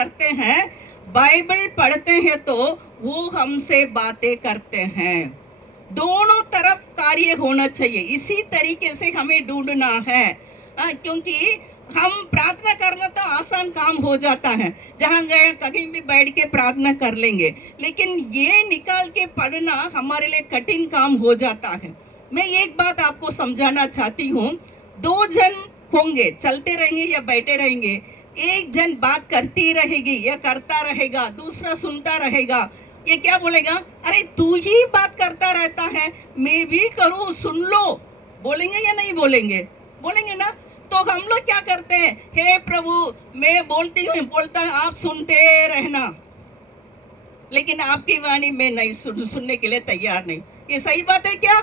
करते हैं, बाइबल पढ़ते हैं तो वो हमसे बातें करते हैं। दोनों तरफ कार्य होना चाहिए, इसी तरीके से हमें ढूंढना है। क्योंकि हम प्रार्थना करना तो आसान काम हो जाता है, जहाँ गए कहीं भी बैठ के प्रार्थना कर लेंगे, लेकिन ये निकाल के पढ़ना हमारे लिए कठिन काम हो जाता है। मैं एक बात आपको समझाना चाहती हूँ, दो जन होंगे, चलते रहेंगे या बैठे रहेंगे, एक जन बात करती रहेगी या करता रहेगा, दूसरा सुनता रहेगा। ये क्या बोलेगा, अरे तू ही बात करता रहता है, मैं भी करूं, सुन लो। बोलेंगे या नहीं बोलेंगे? बोलेंगे ना। तो हम लोग क्या करते हैं, हे प्रभु मैं बोलती हूँ, बोलता है आप सुनते रहना, लेकिन आपकी वाणी में नहीं सुनने के लिए तैयार नहीं। ये सही बात है क्या?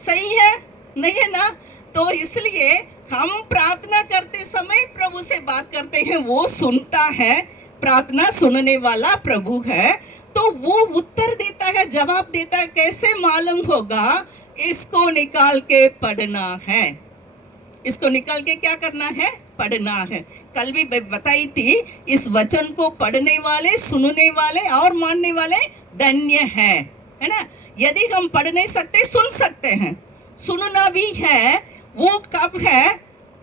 सही है? नहीं है ना। तो इसलिए हम प्रार्थना करते समय प्रभु से बात करते हैं, वो सुनता है, प्रार्थना सुनने वाला प्रभु है, तो वो उत्तर देता है, जवाब देता है। कैसे मालूम होगा? इसको निकाल के पढ़ना है, इसको निकाल के क्या करना है? पढ़ना है। कल भी बताई थी, इस वचन को पढ़ने वाले, सुनने वाले और मानने वाले धन्य है ना। यदि हम पढ़ नहीं सकते, सुन सकते हैं। सुनना भी है, वो कब है?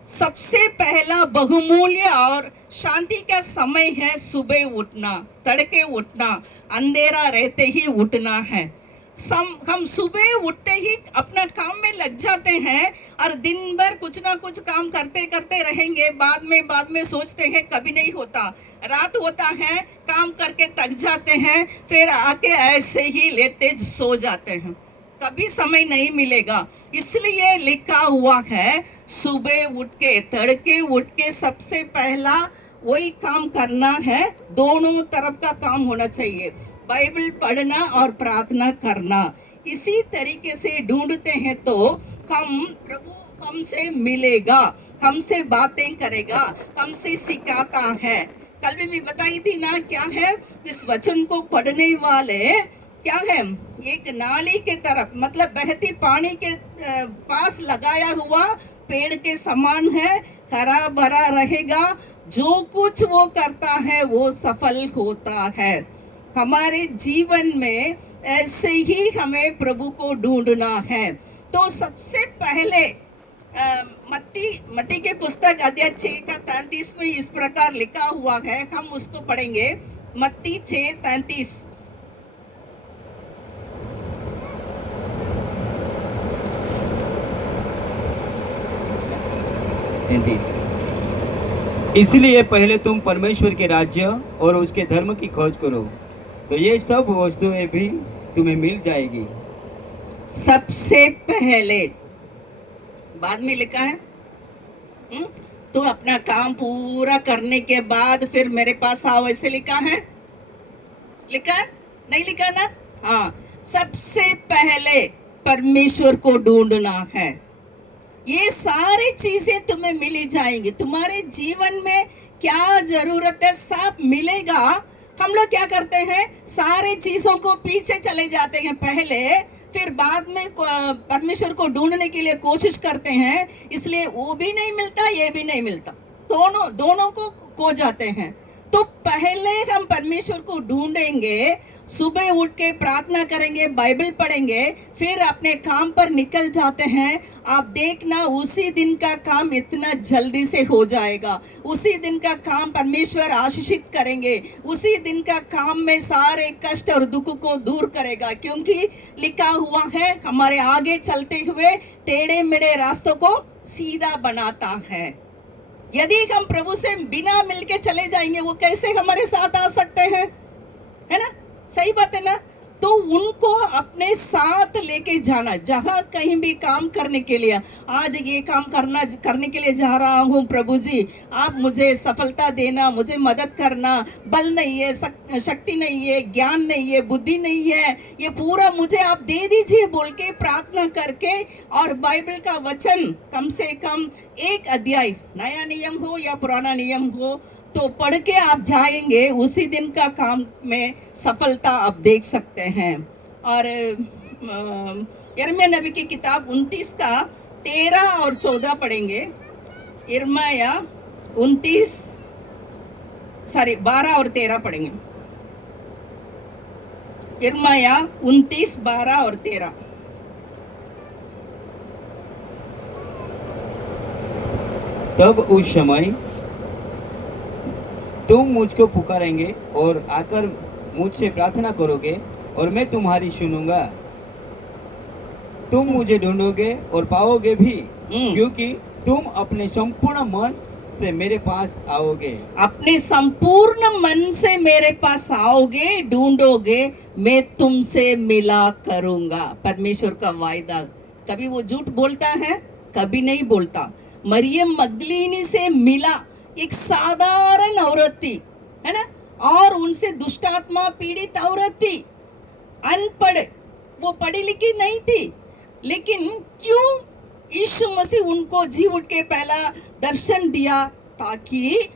सबसे पहला बहुमूल्य और शांति का समय है सुबह उठना, तड़के उठना, अंधेरा रहते ही उठना है। हम सुबह उठते ही अपना काम में लग जाते हैं और दिन भर कुछ ना कुछ काम करते करते रहेंगे, बाद में सोचते हैं कभी नहीं होता। रात होता है, काम करके थक जाते हैं, फिर आके ऐसे ही लेटते सो जाते हैं, कभी समय नहीं मिलेगा। इसलिए लिखा हुआ है, सुबह उठ के, तड़के उठ के सबसे पहला वही काम करना है। दोनों तरफ का काम होना चाहिए, बाइबल पढ़ना और प्रार्थना करना। इसी तरीके से ढूंढते हैं तो हम प्रभु हमसे मिलेगा, हमसे बातें करेगा, हमसे सिखाता है। कल भी बताई थी ना, क्या है? इस वचन को पढ़ने वाले क्या है? एक नाली के तरफ, मतलब बहती पानी के पास लगाया हुआ पेड़ के समान है, हरा भरा रहेगा, जो कुछ वो करता है वो सफल होता है। हमारे जीवन में ऐसे ही हमें प्रभु को ढूंढना है। तो सबसे पहले मत्ती के पुस्तक अध्याय 6 का 33 में इस प्रकार लिखा हुआ है, हम उसको पढ़ेंगे। मत्ती 6:33। इसलिए पहले तुम परमेश्वर के राज्य और उसके धर्म की खोज करो, तो ये सब वस्तुएं भी तुम्हें मिल जाएगी। सबसे पहले, बाद में लिखा है तो अपना काम पूरा करने के बाद फिर मेरे पास आओ, ऐसे लिखा है? लिखा है? नहीं लिखा ना? हाँ, सबसे पहले परमेश्वर को ढूंढना है, ये सारी चीजें तुम्हें मिली जाएंगी। तुम्हारे जीवन में क्या जरूरत है सब मिलेगा। हम लोग क्या करते हैं, सारे चीजों को पीछे चले जाते हैं पहले, फिर बाद में परमेश्वर को ढूंढने के लिए कोशिश करते हैं, इसलिए वो भी नहीं मिलता, ये भी नहीं मिलता, दोनों को खो जाते हैं। तो पहले हम परमेश्वर को ढूंढेंगे, सुबह उठ के प्रार्थना करेंगे, बाइबल पढ़ेंगे, फिर अपने काम पर निकल जाते हैं। आप देखना, उसी दिन का काम इतना जल्दी से हो जाएगा, उसी दिन का काम परमेश्वर आशीषित करेंगे, उसी दिन का काम में सारे कष्ट और दुख को दूर करेगा। क्योंकि लिखा हुआ है, हमारे आगे चलते हुए टेढ़े मेढ़े रास्तों को सीधा बनाता है। यदि हम प्रभु से बिना मिलके चले जाएंगे, वो कैसे हमारे साथ आ सकते हैं? है ना? सही बात है ना। तो उनको अपने साथ लेके जाना, जहां कहीं भी काम करने के लिए, आज ये काम करने के लिए जा रहा हूँ प्रभु जी, आप मुझे सफलता देना, मुझे मदद करना। बल नहीं है, शक्ति नहीं है, ज्ञान नहीं है, बुद्धि नहीं है, ये पूरा मुझे आप दे दीजिए बोल के प्रार्थना करके, और बाइबल का वचन कम से कम एक अध्याय, नया नियम हो या पुराना नियम हो, तो पढ़ के आप जाएंगे, उसी दिन का काम में सफलता आप देख सकते हैं। और यिर्मयाह नबी की किताब 29 का 13 और 14 पढ़ेंगे। यिर्मयाह 29 सॉरी 12 और 13 पढ़ेंगे। यिर्मयाह 29, 12 और 13। तब उस समय तुम मुझको पुकारेंगे और आकर मुझसे प्रार्थना करोगे और मैं तुम्हारी सुनूंगा। तुम मुझे ढूंढोगे और पाओगे भी, क्योंकि तुम अपने संपूर्ण मन से मेरे पास आओगे। अपने संपूर्ण मन से मेरे पास आओगे, ढूंढोगे, मैं तुमसे मिला करूंगा। परमेश्वर का वायदा। कभी वो झूठ बोलता है? कभी नहीं बोलता। मरियम मगदलीनी से मिला, एक साधारण औरत थी, है ना, और उनसे दुष्ट आत्मा पीड़ित औरत थी, अनपढ़, वो पढ़ी लिखी नहीं थी, लेकिन क्यों यीशु मसीह उनको जी उठ के पहला दर्शन दिया? ताकि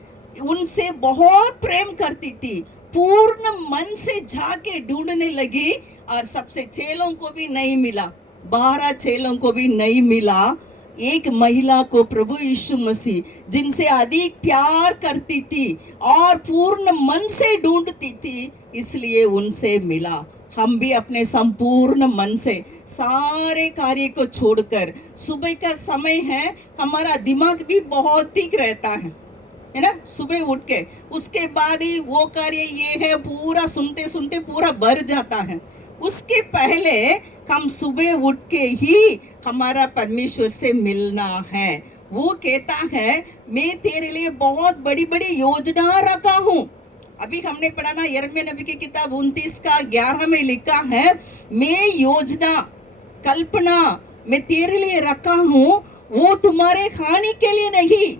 उनसे बहुत प्रेम करती थी, पूर्ण मन से जाके ढूंढने लगी, और सबसे चेलों को भी नहीं मिला, 12 चेलों को भी नहीं मिला। एक महिला को प्रभु यीशु मसीह जिनसे अधिक प्यार करती थी और पूर्ण मन से ढूंढती थी, इसलिए उनसे मिला। हम भी अपने संपूर्ण मन से सारे कार्य को छोड़कर, सुबह का समय है, हमारा दिमाग भी बहुत ठीक रहता है ना, सुबह उठ के उसके बाद ही वो कार्य ये है, पूरा सुनते सुनते पूरा भर जाता है। उसके पहले हम सुबह उठ के ही हमारा परमेश्वर से मिलना है। वो कहता है मैं तेरे लिए बहुत बड़ी बड़ी योजना रखा हूँ। अभी हमने पढ़ा ना, यिर्मयाह नबी की किताब 29 का 11 में लिखा है, मैं योजना कल्पना मैं तेरे लिए रखा हूँ, वो तुम्हारे हानि के लिए नहीं,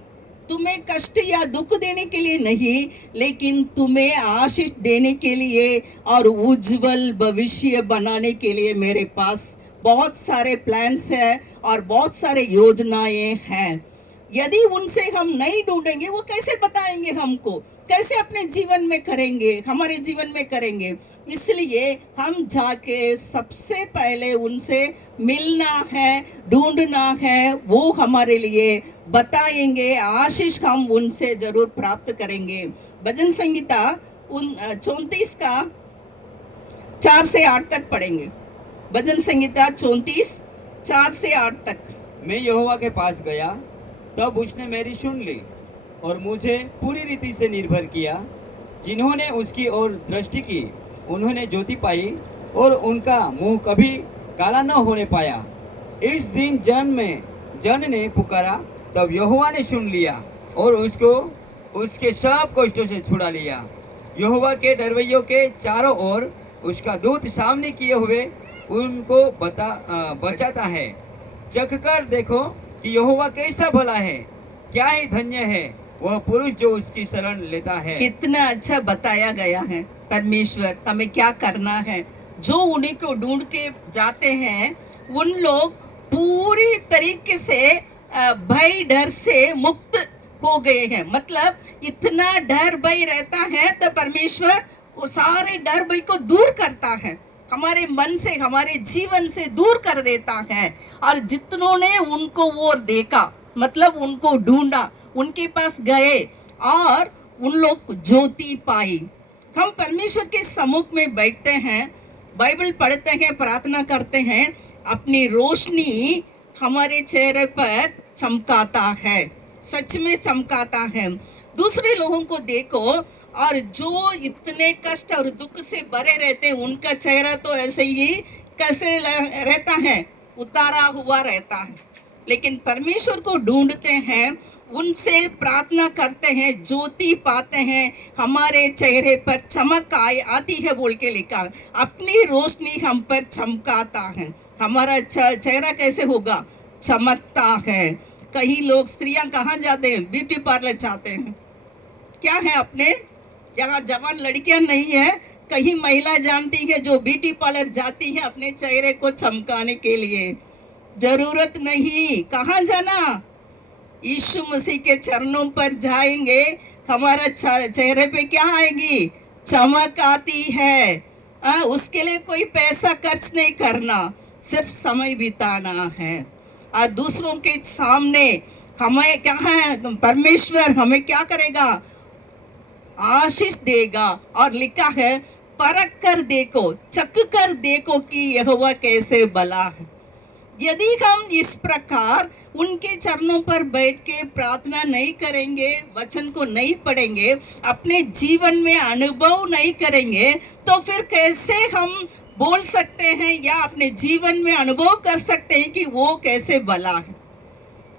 तुम्हें कष्ट या दुख देने के लिए नहीं, लेकिन तुम्हें आशीष देने के लिए और उज्जवल भविष्य बनाने के लिए मेरे पास बहुत सारे प्लान्स हैं और बहुत सारे योजनाएं हैं। यदि उनसे हम नहीं ढूंढेंगे, वो कैसे बताएंगे हमको, कैसे अपने जीवन में करेंगे, हमारे जीवन में करेंगे। इसलिए हम जाके सबसे पहले उनसे मिलना है, ढूंढना है, वो हमारे लिए बताएंगे, आशीष हम उनसे जरूर प्राप्त करेंगे। भजन संहिता 34 का 4 से 8 तक पढ़ेंगे। भजन संहिता 34 4 से 8 तक। मैं यहोवा के पास गया, तब उसने मेरी सुन ली और मुझे पूरी रीति से निर्भर किया। जिन्होंने उसकी ओर दृष्टि की उन्होंने ज्योति पाई और उनका मुंह कभी काला न होने पाया। इस दिन जन ने पुकारा, तब यहोवा ने सुन लिया और उसको उसके सब कष्टों से छुड़ा लिया। यहोवा के डरवैयों के चारों ओर उसका दूत सामने किए हुए उनको बचाता है। चख कर देखो कि यहोवा कैसा भला है, क्या ही धन्य है वह पुरुष जो उसकी शरण लेता है। कितना अच्छा बताया गया है परमेश्वर हमें क्या करना है। जो उन्हीं को ढूंढ के जाते हैं, उन लोग पूरी तरीके से भय डर से मुक्त हो गए हैं। मतलब इतना डर भय रहता है तो परमेश्वर वो सारे डर भय को दूर करता है, हमारे मन से, हमारे जीवन से दूर कर देता है। और जितनों ने उनको वो देखा, मतलब उनको ढूंढा, उनके पास गए और उन लोग ज्योति पाई। हम परमेश्वर के सम्मुख में बैठते हैं, बाइबल पढ़ते हैं, प्रार्थना करते हैं, अपनी रोशनी हमारे चेहरे पर चमकाता है, सच में चमकाता है। दूसरे लोगों को देखो, और जो इतने कष्ट और दुख से भरे रहते हैं, उनका चेहरा तो ऐसे ही कैसे रहता है, उतारा हुआ रहता है। लेकिन परमेश्वर को ढूंढते हैं, उनसे प्रार्थना करते हैं, ज्योति पाते हैं, हमारे चेहरे पर चमक आती है बोल के लिखा। अपनी रोशनी हम पर चमकाता है। हमारा चेहरा कैसे होगा? चमकता है। कई लोग, स्त्रियां कहाँ जाते हैं? ब्यूटी पार्लर जाते हैं। क्या है, अपने जहाँ जवान लड़कियां नहीं है, कहीं महिला जानती है जो ब्यूटी पार्लर जाती है अपने चेहरे को चमकाने के लिए। जरूरत नहीं, कहाँ जाना? यीशु मसीह के चरणों पर जाएंगे, हमारा चेहरे पे क्या आएगी? चमक आती है। उसके लिए कोई पैसा खर्च नहीं करना, सिर्फ समय बिताना है। और दूसरों के सामने हमें क्या है, परमेश्वर हमें क्या करेगा? आशीष देगा। और लिखा है परख कर देखो, चख कर देखो कि यहोवा कैसे भला है। यदि हम इस प्रकार उनके चरणों पर बैठ के प्रार्थना नहीं करेंगे, वचन को नहीं पढ़ेंगे, अपने जीवन में अनुभव नहीं करेंगे, तो फिर कैसे हम बोल सकते हैं या अपने जीवन में अनुभव कर सकते हैं कि वो कैसे भला है।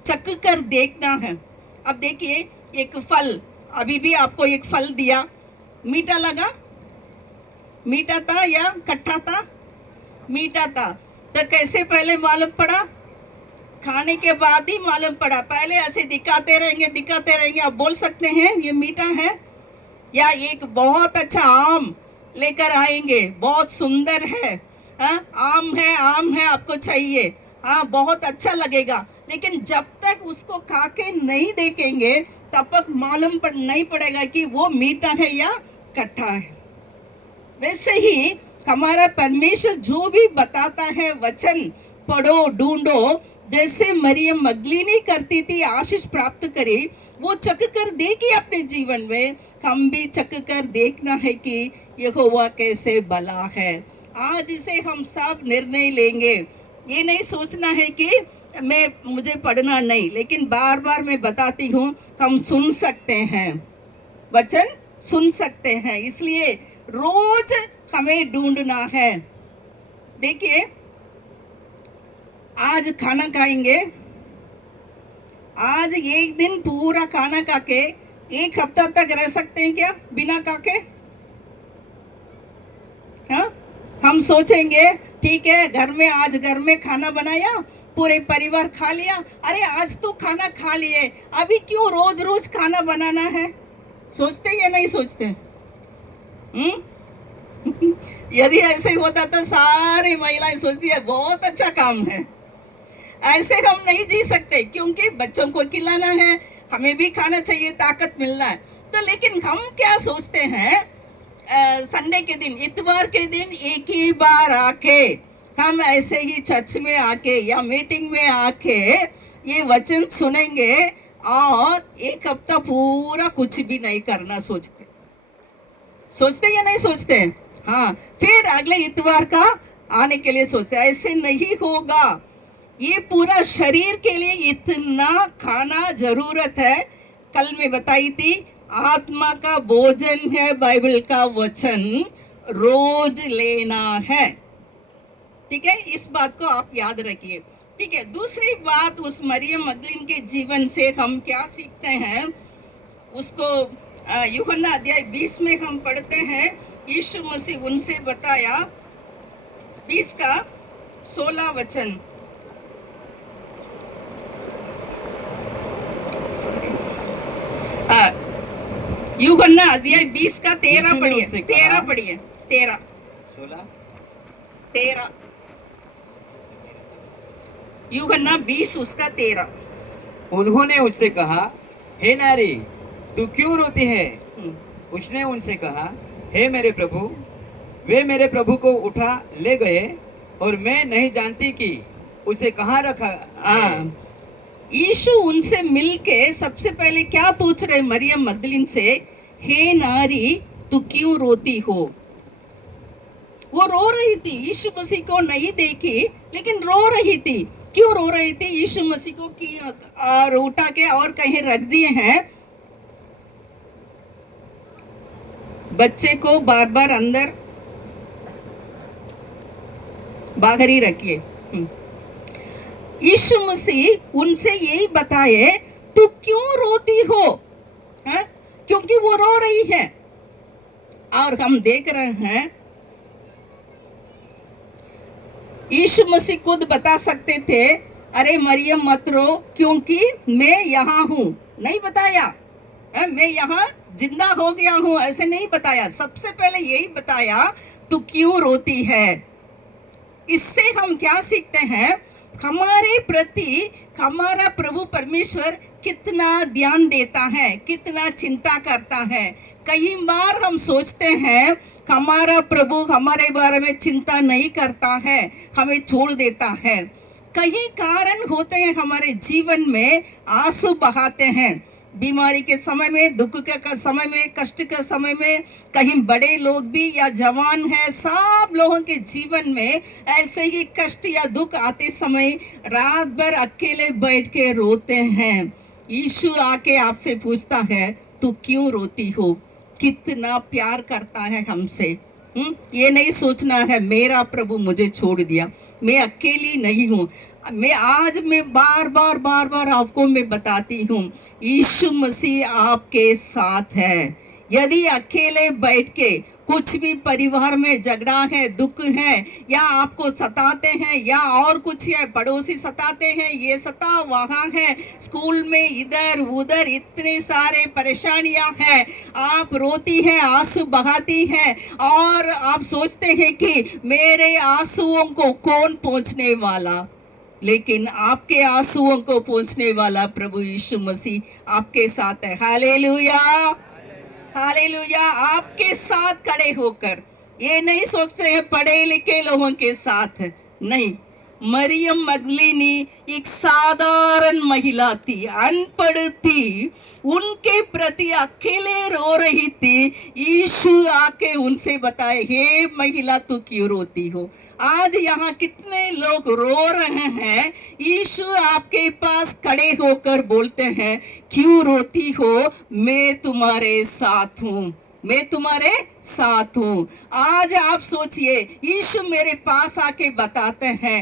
चख कर देखना है। अब देखिए, एक फल, अभी भी आपको एक फल दिया, मीठा लगा? मीठा था या खट्टा था? मीठा था। तो कैसे पहले मालूम पड़ा? खाने के बाद ही मालूम पड़ा। पहले ऐसे दिखाते रहेंगे, आप बोल सकते हैं ये मीठा है? या एक बहुत अच्छा आम लेकर आएंगे, बहुत सुंदर है, हाँ आम है आपको चाहिए, हाँ बहुत अच्छा लगेगा, लेकिन जब तक उसको खा के नहीं देखेंगे तब तक मालूम नहीं पड़ेगा कि वो मीठा है या खट्टा है। वैसे ही हमारा परमेश्वर जो भी बताता है, वचन पढ़ो, ढूंढो, जैसे मरियम मगदलीनी करती थी, आशीष प्राप्त करी, वो चख कर देखी अपने जीवन में। हम भी चख कर देखना है कि यहोवा कैसे भला है। आज इसे हम सब निर्णय लेंगे। ये नहीं सोचना है कि मुझे पढ़ना नहीं, लेकिन बार बार मैं बताती हूँ, हम सुन सकते हैं, वचन सुन सकते हैं, इसलिए रोज हमें ढूंढना है। देखिए, आज खाना खाएंगे, आज एक दिन पूरा खाना खा के एक हफ्ता तक रह सकते हैं क्या बिना खा के? हाँ, हम सोचेंगे ठीक है, घर में खाना बनाया, पूरे परिवार खा लिया, अरे आज तो खाना खा लिए, अभी क्यों रोज रोज खाना बनाना है? सोचते या नहीं सोचते? यदि ऐसे होता तो सारी महिलाएं सोचती है बहुत अच्छा काम है। ऐसे हम नहीं जी सकते, क्योंकि बच्चों को खिलाना है, हमें भी खाना चाहिए, ताकत मिलना है। तो लेकिन हम क्या सोचते हैं, संडे के दिन, इतवार के दिन एक ही बार आके हम ऐसे ही चर्च में आके या मीटिंग में आके ये वचन सुनेंगे और एक हफ्ता पूरा कुछ भी नहीं करना सोचते या नहीं सोचते? हाँ, फिर अगले इतवार का आने के लिए सोचते। ऐसे नहीं होगा। ये पूरा शरीर के लिए इतना खाना जरूरत है। कल मैं बताई थी, आत्मा का भोजन है बाइबल का वचन, रोज लेना है। ठीक है, इस बात को आप याद रखिए। ठीक है, दूसरी बात, उस मरियम मगदलीन के जीवन से हम क्या सीखते हैं, उसको यूहन्ना अध्याय 20 में हम पढ़ते हैं। यीशु मसीह उनसे बताया, 20 का 16 वचन, यूहन्ना अध्याय 20 का 13 पढ़िए, 13 पढ़िए, 13 13 यूहन्ना 20 उसका 13। उन्होंने उससे कहा, हे नारी, तू क्यों रोती है? उसने उनसे कहा, हे मेरे प्रभु, वे मेरे प्रभु को उठा ले गए और मैं नहीं जानती कि उसे कहाँ रखा। यीशु उनसे मिलके सबसे पहले क्या पूछ रहे मरियम मगदलीन से, हे नारी, तू क्यों रोती हो? वो रो रही थी, यीशु मसीह को नहीं देखी लेकिन रो रही थी। क्यों रो रही थी? यीशु मसीह को उठा के और कहीं रख दिए हैं, बच्चे को बार बार अंदर बाहर ही रखिए। यीशु मसीह उनसे यही बताए, तू क्यों रोती हो? है? क्योंकि वो रो रही है। और हम देख रहे हैं, यीशु मसीह खुद बता सकते थे, अरे मरियम मत रो क्योंकि मैं यहाँ हूँ। नहीं बताया, मैं यहाँ जिंदा हो गया हूँ, ऐसे नहीं बताया। सबसे पहले यही बताया, तू क्यों रोती है। इससे हम क्या सीखते हैं, हमारे प्रति हमारा प्रभु परमेश्वर कितना ध्यान देता है, कितना चिंता करता है। कई बार हम सोचते हैं हमारा प्रभु हमारे बारे में चिंता नहीं करता है, हमें छोड़ देता है। कई कारण होते हैं हमारे जीवन में, आंसू बहाते हैं, बीमारी के समय में, दुख के समय में, कष्ट के समय में, कहीं बड़े लोग भी या जवान है, सब लोगों के जीवन में ऐसे ही कष्ट या दुख आते समय रात भर अकेले बैठ के रोते हैं। यीशु आके आपसे पूछता है, तू क्यों रोती हो? कितना प्यार करता है हमसे। ये नहीं सोचना है मेरा प्रभु मुझे छोड़ दिया, मैं अकेली नहीं हूँ। मैं बार बार आपको मैं बताती हूँ, यीशु मसीह आपके साथ है। यदि अकेले बैठ के कुछ भी परिवार में झगड़ा है, दुख है, या आपको सताते हैं, या और कुछ है, पड़ोसी सताते हैं, ये सता वहाँ है, स्कूल में इधर उधर इतने सारे परेशानियां हैं, आप रोती हैं, आंसू बहाती हैं, और आप सोचते हैं कि मेरे आंसुओं को कौन पहुंचने वाला, लेकिन आपके आंसुओं को पहुंचने वाला प्रभु यीशु मसीह आपके साथ है। Hallelujah, hallelujah. आपके साथ खड़े होकर, ये नहीं सोचते हैं पढ़े लिखे लोगों के साथ, नहीं। मरियम मगदलीनी एक साधारण महिला थी, अनपढ़ थी, उनके प्रति अकेले रो रही थी। यीशु आके उनसे बताए, हे महिला तू क्यों रोती हो? आज यहाँ कितने लोग रो रहे हैं, यीशु आपके पास खड़े होकर बोलते हैं, क्यों रोती हो? मैं तुम्हारे साथ हूँ, मैं तुम्हारे साथ हूँ। आज आप सोचिए, यीशु मेरे पास आके बताते हैं,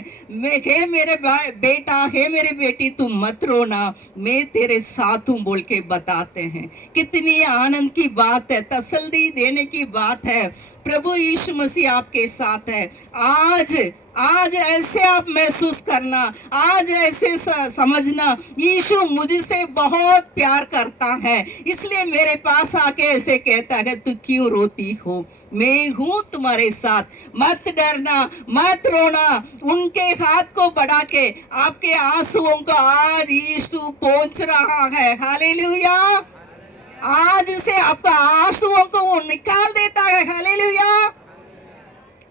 हे मेरे बेटा, हे मेरे बेटी, तुम मत रोना, मैं तेरे साथ हूँ बोल के बताते हैं। कितनी आनंद की बात है, तसल्ली देने की बात है। प्रभु यीशु मसीह आपके साथ है। आज ऐसे आप महसूस करना, आज ऐसे समझना, यीशु मुझसे बहुत प्यार करता है, इसलिए मेरे पास आके ऐसे कहता है, तू क्यों रोती हो? मैं हूं तुम्हारे साथ, मत डरना, मत रोना। उनके हाथ को बढ़ा के आपके आंसुओं को आज यीशु पोंछ रहा है। हालेलुया। आज से आपका आंसुओं को वो निकाल देता है। हालेलुया।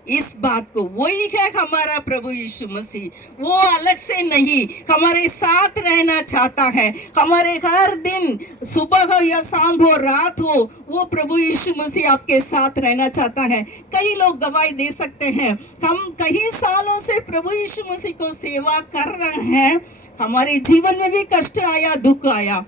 इस बात को, वही है हमारा प्रभु यीशु मसीह, वो अलग से नहीं, हमारे साथ रहना चाहता है। हमारे हर दिन, सुबह हो या शाम हो, रात हो, वो प्रभु यीशु मसीह आपके साथ रहना चाहता है। कई लोग गवाही दे सकते हैं, हम कई सालों से प्रभु यीशु मसीह को सेवा कर रहे हैं, हमारे जीवन में भी कष्ट आया, दुख आया,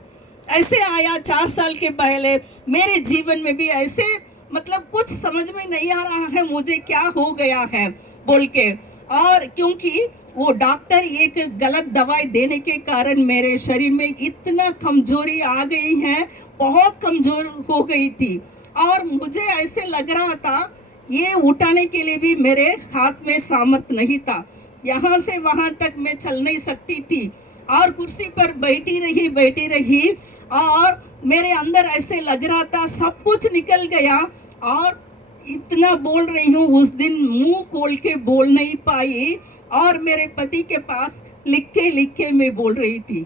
ऐसे आया। 4 साल के पहले मेरे जीवन में भी ऐसे, मतलब कुछ समझ में नहीं आ रहा है मुझे क्या हो गया है बोल के, और क्योंकि वो डॉक्टर एक गलत दवाई देने के कारण मेरे शरीर में इतना कमजोरी आ गई है, बहुत कमजोर हो गई थी, और मुझे ऐसे लग रहा था ये उठाने के लिए भी मेरे हाथ में सामर्थ नहीं था, यहाँ से वहाँ तक मैं चल नहीं सकती थी, और कुर्सी पर बैठी रही, और मेरे अंदर ऐसे लग रहा था सब कुछ निकल गया, और इतना बोल रही हूँ, उस दिन मुंह खोल के बोल नहीं पाई, और मेरे पति के पास लिख के मैं बोल रही थी।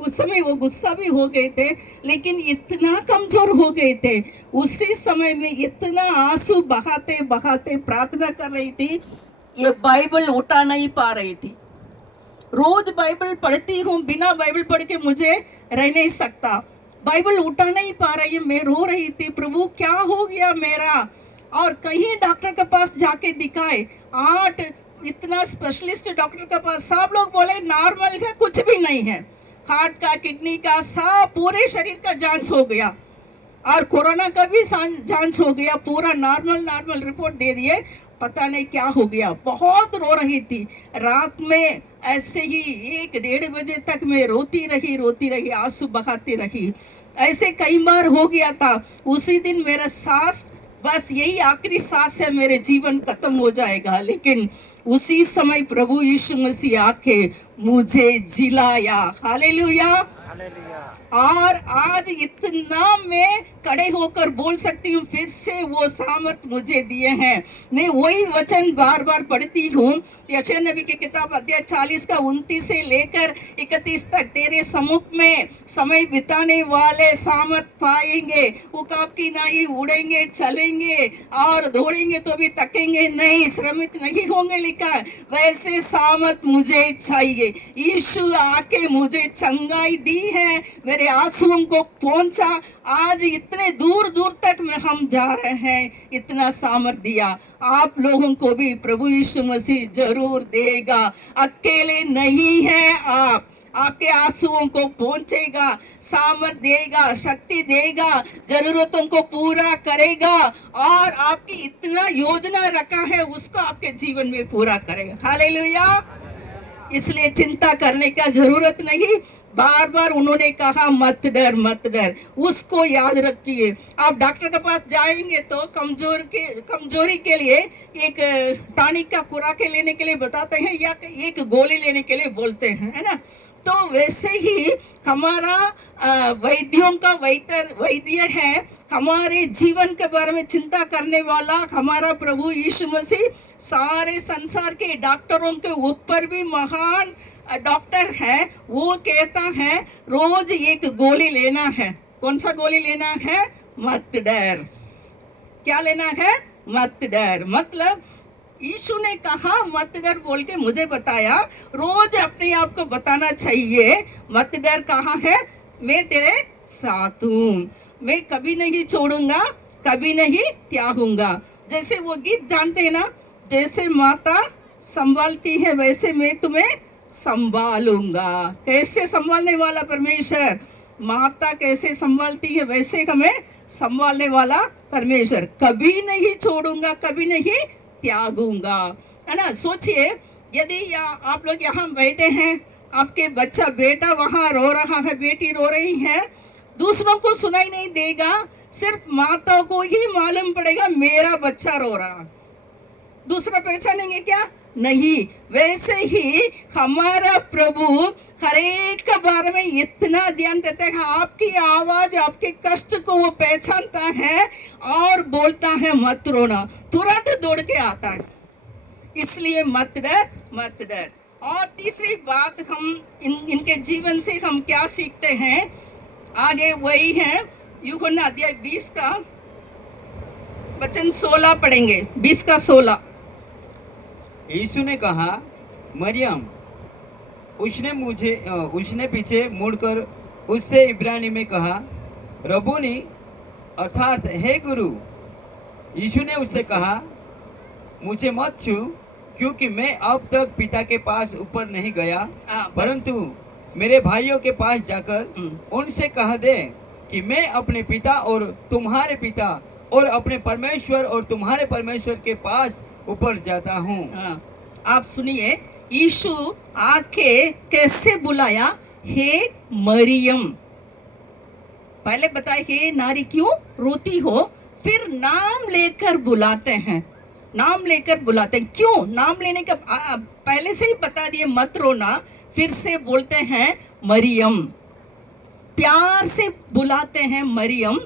उस समय वो गुस्सा भी हो गए थे, लेकिन इतना कमजोर हो गए थे, उसी समय में इतना आंसू बहाते बहाते प्रार्थना कर रही थी, ये बाइबल उठा नहीं पा रही थी। रोज बाइबल पढ़ती हूँ, बिना बाइबल पढ़ के मुझे रह नहीं सकता, बाइबल उठा नहीं पा रही है, मैं रो रही थी, प्रभु क्या हो गया मेरा। और कहीं डॉक्टर के पास जाके दिखाए, 8 इतना स्पेशलिस्ट डॉक्टर के पास, सब लोग बोले नॉर्मल है, कुछ भी नहीं है, हार्ट का, किडनी का, सब पूरे शरीर का जांच हो गया, और कोरोना का भी जांच हो गया, पूरा नॉर्मल रिपोर्ट दे दिए, पता नहीं क्या हो गया। बहुत रो रही थी, रात में ऐसे ही 1-1:30 बजे तक मैं रोती रही, आंसू बहाती रही, ऐसे कई बार हो गया था। उसी दिन मेरा सांस, बस यही आखिरी सांस है, मेरे जीवन खत्म हो जाएगा, लेकिन उसी समय प्रभु यीशु मसीह आके मुझे जिलाया। हालेलुया। और आज इतना मैं खड़े होकर बोल सकती हूँ, फिर से वो सामर्थ मुझे दिए हैं। मैं वही वचन बार बार पढ़ती हूँ, यशायाह नबी की किताब अध्याय 40 का 29 से लेकर 31 तक, तेरे सम्मुख में समय बिताने वाले सामर्थ पाएंगे, उकाब की नाई उड़ेंगे, चलेंगे और दौड़ेंगे तो भी थकेंगे नहीं, श्रमित नहीं होंगे, लिखा वैसे सामर्थ मुझे चाहिए। यीशु आके मुझे चंगाई दी है, मेरे हमारे आंसुओं को पहुंचा। आज इतने दूर दूर तक में हम जा रहे हैं, इतना सामर्थ दिया। आप लोगों को भी प्रभु यीशु मसीह जरूर देगा। अकेले नहीं है आप, आपके आंसुओं को पहुंचेगा, सामर्थ देगा, शक्ति देगा, जरूरतों को पूरा करेगा और आपकी इतना योजना रखा है उसको आपके जीवन में पूरा करेगा। हालेलुया। इसलिए चिंता करने का जरूरत नहीं। बार बार उन्होंने कहा मत डर मत डर, उसको याद रखिए। आप डॉक्टर के पास जाएंगे तो कमजोरी के लिए एक टॉनिक का खुराक लेने के लिए बताते हैं या एक गोली लेने के लिए बोलते हैं, है ना। तो वैसे ही हमारा वैद्यों का वैद्य है, हमारे जीवन के बारे में चिंता करने वाला हमारा प्रभु यीशु मसीह सारे संसार के डॉक्टरों के ऊपर भी महान डॉक्टर है। वो कहता है रोज एक गोली लेना है। कौन सा गोली लेना है? मत डर। क्या लेना है? मत डर। मतलब यीशु ने कहा मत डर बोल के मुझे बताया, रोज अपने आप को बताना चाहिए मत डर। कहाँ है? मैं तेरे साथ हूँ, मैं कभी नहीं छोड़ूंगा, कभी नहीं त्यागूंगा। जैसे वो गीत जानते हैं ना, जैसे माता संभालती है वैसे मैं तुम्हें संभालूंगा। कैसे संभालने वाला परमेश्वर? माता कैसे संभालती है वैसे हमें संभालने वाला परमेश्वर। कभी नहीं छोड़ूंगा, कभी नहीं त्यागूंगा, है ना। सोचिए यदि आप लोग यहाँ बैठे हैं, आपके बच्चा बेटा वहाँ रो रहा है, बेटी रो रही है, दूसरों को सुनाई नहीं देगा, सिर्फ माता को ही मालूम पड़ेगा मेरा बच्चा रो रहा। दूसरा पहचानेंगे क्या? नहीं। वैसे ही हमारा प्रभु हर एक के बारे में इतना ध्यान देता है। आपकी आवाज, आपके कष्ट को वो पहचानता है और बोलता है मत रोना, तुरंत दौड़ के आता है। इसलिए मत डर मत डर। और तीसरी बात हम इनके जीवन से हम क्या सीखते हैं, आगे वही है यूहन्ना अध्याय 20 का वचन 16 पढ़ेंगे। 20 का 16। यीशु ने कहा मरियम। उसने पीछे मुड़कर उससे इब्रानी में कहा रबूनी, अर्थात हे गुरु। यीशु ने उससे कहा मुझे मत छू, क्योंकि मैं अब तक पिता के पास ऊपर नहीं गया, परंतु मेरे भाइयों के पास जाकर उनसे कह दे कि मैं अपने पिता और तुम्हारे पिता और अपने परमेश्वर और तुम्हारे परमेश्वर के पास ऊपर जाता हूँ। आप सुनिए, यीशु आके कैसे बुलाया? हे मरियम। पहले बताए हे नारी क्यों रोती हो, फिर नाम लेकर बुलाते हैं। नाम लेकर बुलाते हैं। क्यों? नाम लेने का पहले से ही बता दिए मत रोना, फिर से बोलते हैं मरियम, प्यार से बुलाते हैं मरियम।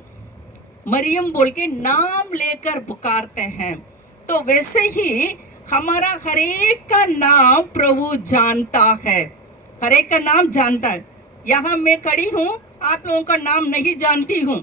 मरियम बोल के नाम लेकर पुकारते हैं। तो वैसे ही हमारा हरेक का नाम प्रभु जानता है, हरेक का नाम जानता है। यहाँ मैं खड़ी हूँ, आप लोगों का नाम नहीं जानती हूँ,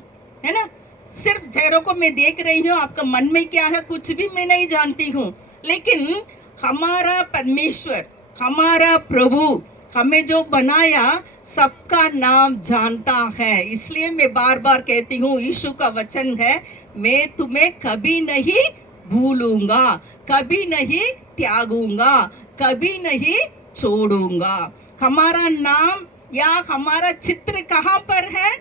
है ना। सिर्फ चेहरों को मैं देख रही हूँ, आपका मन में क्या है कुछ भी मैं नहीं जानती हूँ। लेकिन हमारा परमेश्वर, हमारा प्रभु, हमें जो बनाया सबका नाम जानता है। इसलिए मैं बार बार कहती हूँ, यीशु का वचन है मैं तुम्हें कभी नहीं भूलूंगा, कभी नहीं त्यागूंगा, कभी नहीं छोड़ूंगा। हमारा नाम या हमारा चित्र कहाँ पर है?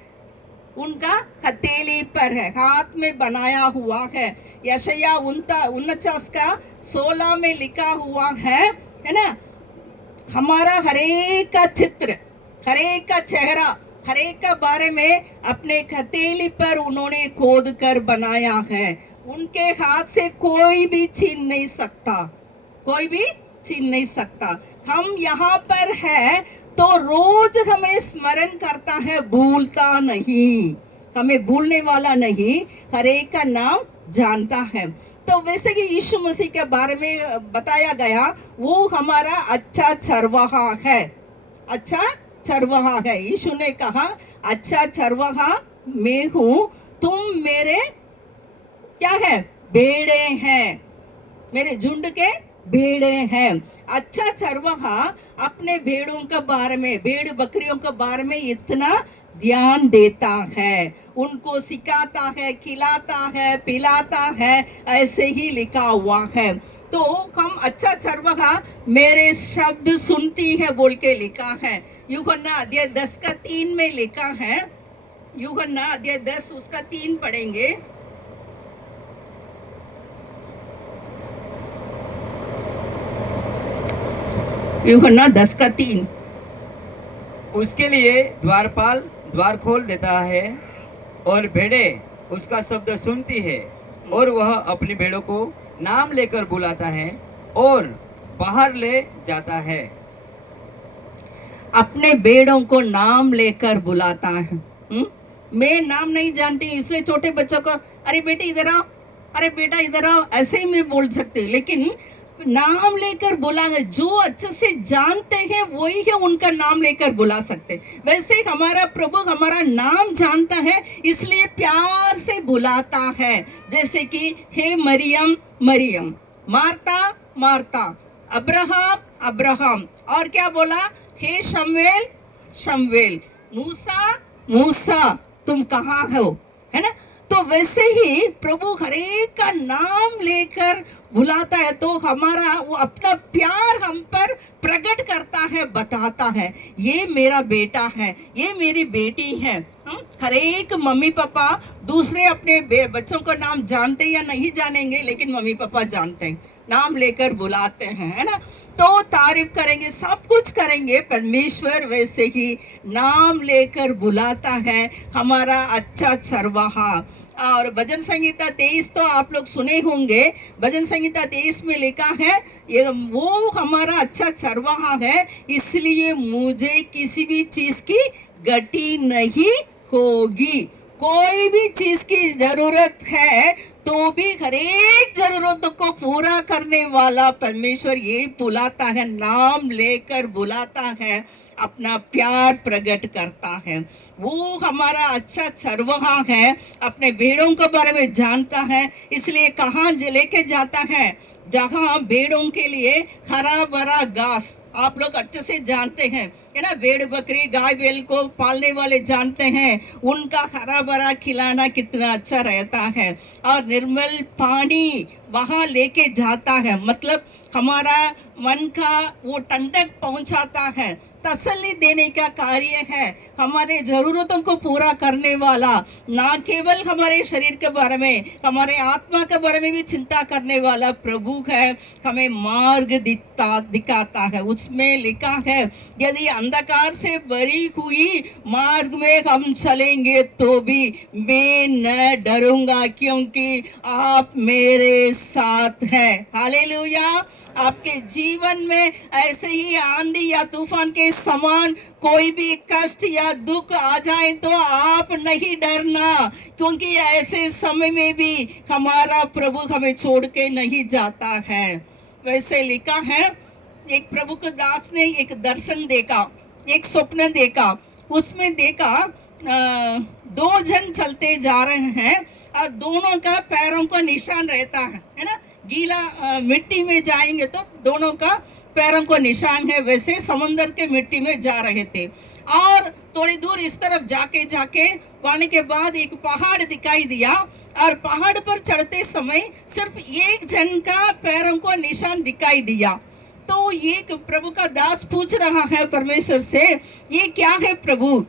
उनका हथेली पर है, हाथ में बनाया हुआ है। यशायाह 49 का 16 में लिखा हुआ है ना। हमारा हरेक का चित्र, हरेक का चेहरा, हरेक का बारे में अपने हथेली पर उन्होंने खोद कर बनाया है। उनके हाथ से कोई भी छीन नहीं सकता, कोई भी छीन नहीं सकता। हम यहाँ पर है तो रोज हमें स्मरण करता है, भूलता नहीं, हमें भूलने वाला नहीं, हरेक का नाम जानता है। तो वैसे कि यीशु मसीह के बारे में बताया गया, वो हमारा अच्छा चरवाहा है, अच्छा चरवाहा है। यीशु ने कहा अच्छा चरवाहा मैं हूँ, तुम मेरे क्या है? भेड़े हैं, मेरे झुंड के भेड़े हैं। अच्छा चरवाहा अपने भेड़ों के बारे में, भेड़ बकरियों के बारे में इतना ध्यान देता है, उनको सिखाता है, खिलाता है, पिलाता है, ऐसे ही लिखा हुआ है। तो हम अच्छा चरवाहा मेरे शब्द सुनती है बोल के लिखा है। यूहन्ना अध्याय 10 का 3 में लिखा है। यूहन्ना अध्याय 10 उसका 3 पढ़ेंगे। यूहन्ना 10 का 3। उसके लिए द्वारपाल द्वार खोल देता है और भेड़ें उसका शब्द सुनती है और वह अपनी भेड़ों को नाम लेकर बुलाता है और बाहर ले जाता है। अपने बेड़ों को नाम लेकर बुलाता है। मैं नाम नहीं जानती इसलिए छोटे बच्चों को अरे बेटे इधर आओ, अरे बेटा इधर आओ, ऐसे ही मैं बोल सकती हूँ। लेकिन नाम लेकर बुलाएंगे, जो अच्छे से जानते हैं वही है उनका नाम लेकर बुला सकते। वैसे हमारा प्रभु हमारा नाम जानता है, इसलिए प्यार से बुलाता है। जैसे कि हे Mariam Mariam, Martha Martha, Abraham Abraham, और क्या बोला, हे शमवेल शमवेल, मूसा मूसा तुम कहाँ हो, है ना। तो वैसे ही प्रभु हरेक का नाम लेकर बुलाता है, तो हमारा वो अपना प्यार हम पर प्रकट करता है, बताता है ये मेरा बेटा है, ये मेरी बेटी है। हरेक मम्मी पापा दूसरे अपने बच्चों का नाम जानते या नहीं जानेंगे, लेकिन मम्मी पापा जानते हैं, नाम लेकर बुलाते हैं, है ना। तो तारीफ करेंगे, सब कुछ करेंगे। परमेश्वर वैसे ही नाम लेकर बुलाता है, हमारा अच्छा चरवाहा। और भजन संहिता 23 तो आप लोग सुने होंगे। भजन संहिता 23 में लिखा है ये वो हमारा अच्छा चरवाहा है, इसलिए मुझे किसी भी चीज की घटी नहीं होगी। कोई भी चीज की जरूरत है तो भी हर एक जरूरतों को पूरा करने वाला परमेश्वर ये बुलाता है, नाम लेकर बुलाता है, अपना प्यार प्रकट करता है। वो हमारा अच्छा चरवाहा है, अपने भेड़ों के बारे में जानता है, इसलिए कहाँ लेके जाता है, जहाँ भेड़ों के लिए हरा भरा घास, आप लोग अच्छे से जानते हैं, है ना। भेड़ बकरी गाय बैल को पालने वाले जानते हैं उनका हरा भरा खिलाना कितना अच्छा रहता है। और निर्मल पानी वहाँ लेके जाता है, मतलब हमारा मन का वो ठंडक पहुंचाता है, तसल्ली देने का कार्य है, हमारे जरूरतों को पूरा करने वाला, ना केवल हमारे शरीर के बारे में, हमारे आत्मा के बारे में भी चिंता करने वाला प्रभु है, हमें मार्ग दिखाता है। उसमें लिखा है यदि अंधकार से भरी हुई मार्ग में हम चलेंगे तो भी मैं न डरूंगा, क्योंकि आप मेरे साथ हैं। हालेलुया। आपके जीवन में ऐसे ही आंधी या तूफान के समान कोई भी कष्ट या दुख आ जाए तो आप नहीं डरना, क्योंकि ऐसे समय में भी हमारा प्रभु हमें छोड़ के नहीं जाता है। वैसे लिखा है एक प्रभु के दास ने एक दर्शन देखा, एक स्वप्न देखा। उसमें देखा दो जन चलते जा रहे हैं और दोनों का पैरों का निशान रहता है ना। गीला मिट्टी में जाएंगे तो दोनों का पैरों को निशान है। वैसे समुद्र के मिट्टी में जा रहे थे और थोड़ी दूर इस तरफ जाके जाके पाने के बाद एक पहाड़ दिखाई दिया और पहाड़ पर चढ़ते समय सिर्फ एक जन का पैरों को निशान दिखाई दिया। तो ये प्रभु का दास पूछ रहा है परमेश्वर से, ये क्या है प्रभु।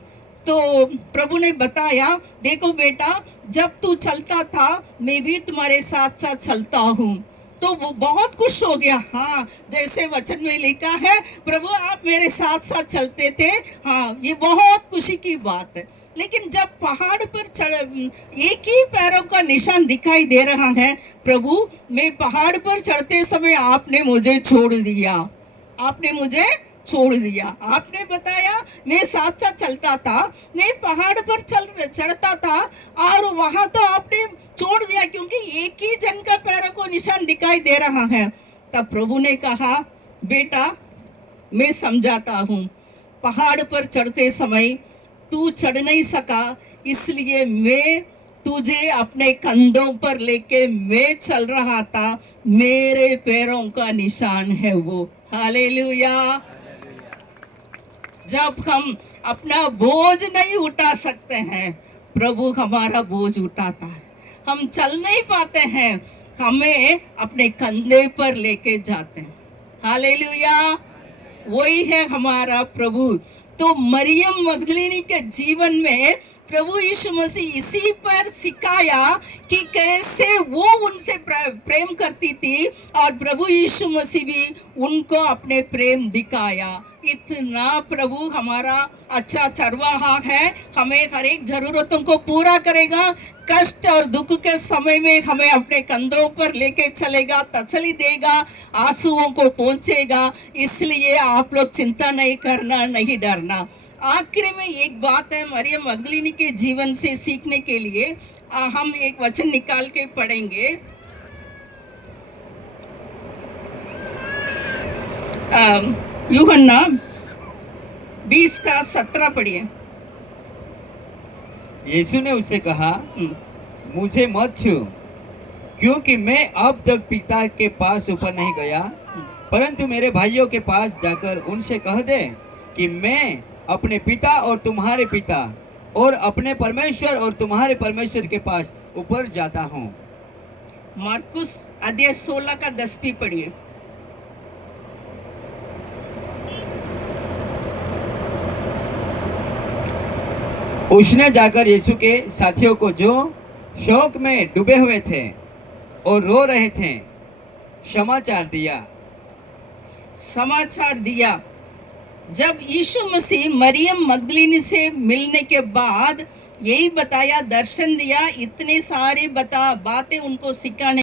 तो प्रभु ने बताया, देखो बेटा, जब तू चलता था मैं भी तुम्हारे साथ साथ चलता हूँ। तो वो बहुत खुश हो गया। हाँ, जैसे वचन में लिखा है, प्रभु आप मेरे साथ साथ चलते थे। हाँ, ये बहुत खुशी की बात है। लेकिन जब पहाड़ पर चढ़ एक ही पैरों का निशान दिखाई दे रहा है, प्रभु मैं पहाड़ पर चढ़ते समय आपने मुझे छोड़ दिया, आपने मुझे छोड़ दिया। आपने बताया मैं साथ साथ चलता था, मैं पहाड़ पर चढ़ता था और वहां तो आपने छोड़ दिया क्योंकि एक ही जन का पैरों को निशान दिखाई दे रहा है। तब प्रभु ने कहा, बेटा मैं समझाता हूँ, पहाड़ पर चढ़ते समय तू चढ़ नहीं सका, इसलिए मैं तुझे अपने कंधों पर लेके मैं चल रहा था, मेरे पैरों का निशान है वो। हालेलुया। जब हम अपना बोझ नहीं उठा सकते हैं, प्रभु हमारा बोझ उठाता है। हम चल नहीं पाते हैं, हमें अपने कंधे पर लेके जाते हैं। हालेलुया, वही है हमारा प्रभु। तो मरियम मगदलिनी के जीवन में प्रभु यीशु मसीह इसी पर सिखाया कि कैसे वो उनसे प्रेम करती थी, और प्रभु यीशु मसीह भी उनको अपने प्रेम दिखाया। इतना प्रभु हमारा अच्छा चरवाहा है, हमें हर एक जरूरतों को पूरा करेगा। कष्ट और दुख के समय में हमें अपने कंधों पर लेके चलेगा, तसल्ली देगा, आंसुओं को पहुंचेगा। इसलिए आप लोग चिंता नहीं करना, नहीं डरना। आखिरी में एक बात है मरियम मगदलिनी के जीवन से सीखने के लिए, हम एक वचन निकाल के पढ़ेंगे। यूहन्ना 20 का 17 पढ़िए। यीशु ने उससे कहा, मुझे मत छू, क्योंकि मैं अब तक पिता के पास ऊपर नहीं गया, परंतु मेरे भाइयों के पास जाकर उनसे कह दे कि मैं अपने पिता और तुम्हारे पिता और अपने परमेश्वर और तुम्हारे परमेश्वर के पास ऊपर जाता हूँ। मार्कुस अध्याय 16 का 10 भी पढ़िए। उसने जाकर यीशु के साथियों को, जो शोक में डूबे हुए थे और रो रहे थे, समाचार दिया। जब यीशु मसीह मरियम मगदलिनी से मिलने के बाद यही बताया, दर्शन दिया, इतनी सारी बातें उनको सिखाने